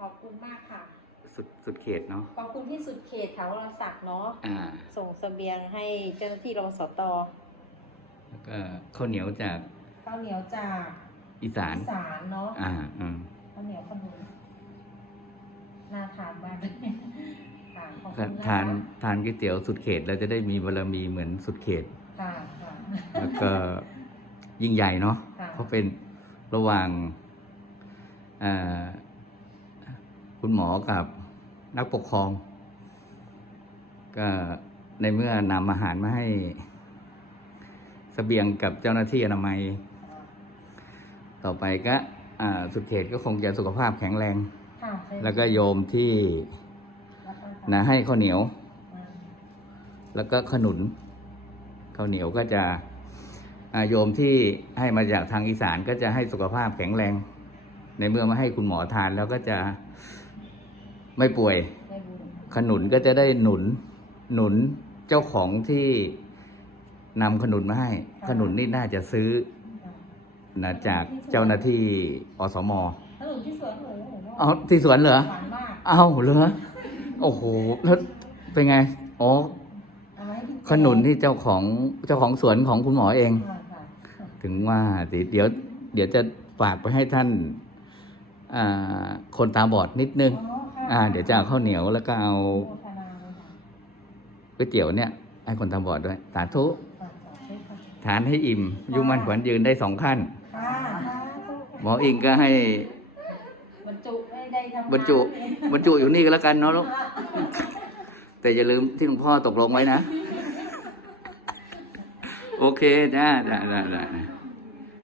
ขอบคุณมากค่ะ สุดสุดเขตเนาะ ขอบคุณที่สุดเขตแถวรศักดิ์เนาะอ่า ส่งเสบียงให้เจ้าหน้าที่รสตแล้วก็ข้าวเหนียวจากข้าวเหนียวจากอีสาน อีสานเนาะอ่าอืมข้าวเหนียวขนุนน่าทานมากเลยค่ะขอบคุณนะคะทานทานก๋วยเตี๋ยวสุดเขตเราจะได้มีบารมีเหมือนสุดเขต ค่ะค่ะ แล้วก็ยิ่งใหญ่เนาะค่ะ เพราะเป็นระหว่างอ่า คุณหมอกับนักปกครอง ก็ในเมื่อนำอาหารมาให้สเสบียงกับเจ้าหน้าที่อนามัย ต่อไปก็อ่าสุดเขตก็คงจะสุขภาพแข็งแรงค่ะใช่แล้วก็โยมที่แล้วก็นะให้ข้าวเหนียวอ่าแล้วก็ขนุนข้าวเหนียวก็จะอ่าโยมที่ให้มาจากทางอีสานก็จะให้สุขภาพแข็งแรง ในเมื่อมาให้คุณหมอทานแล้วก็จะไม่ป่วย ได้บุญขนุนก็จะได้หนุน หนุนเจ้าของที่นำขนุนมาให้ ขนุนนี่น่าจะซื้อค่ะนะจากเจ้าหน้าที่อสมขนุนที่สวนหนูหนูว่าเอาที่สวนเหรอ หวานมากเอาเหรอโอ้โหแล้วเป็นไงอ๋อเอาไว้ให้พี่ขนุนที่เจ้าของเจ้าของสวนของคุณหมอเอง ค่ะค่ะถึงว่าสิเดี๋ยว เดี๋ยวจะฝากไปให้ท่านอ่า คนตาบอดนิดนึงอ๋อค่ะอ่า เดี๋ยวจะเอาข้าวเหนียวแล้วก็เอาโฆษณาเลยค่ะก๋วยเตี๋ยวเนี่ยให้คนตาบอดด้วย สาธุฝากฝากด้วยค่ะทานให้อิ่มอยุ่มันขวัญยืนได้สองขั้นค่ะหมออิงก็ให้บรรจุไม่ได้ทำบรรจุบรรจุอยู่นี่ก็แล้วกันเนาะลูก แต่อย่าลืมที่หลวงพ่อตกลงไว้นะ โอเคจ้าจ้าจ้าจ้า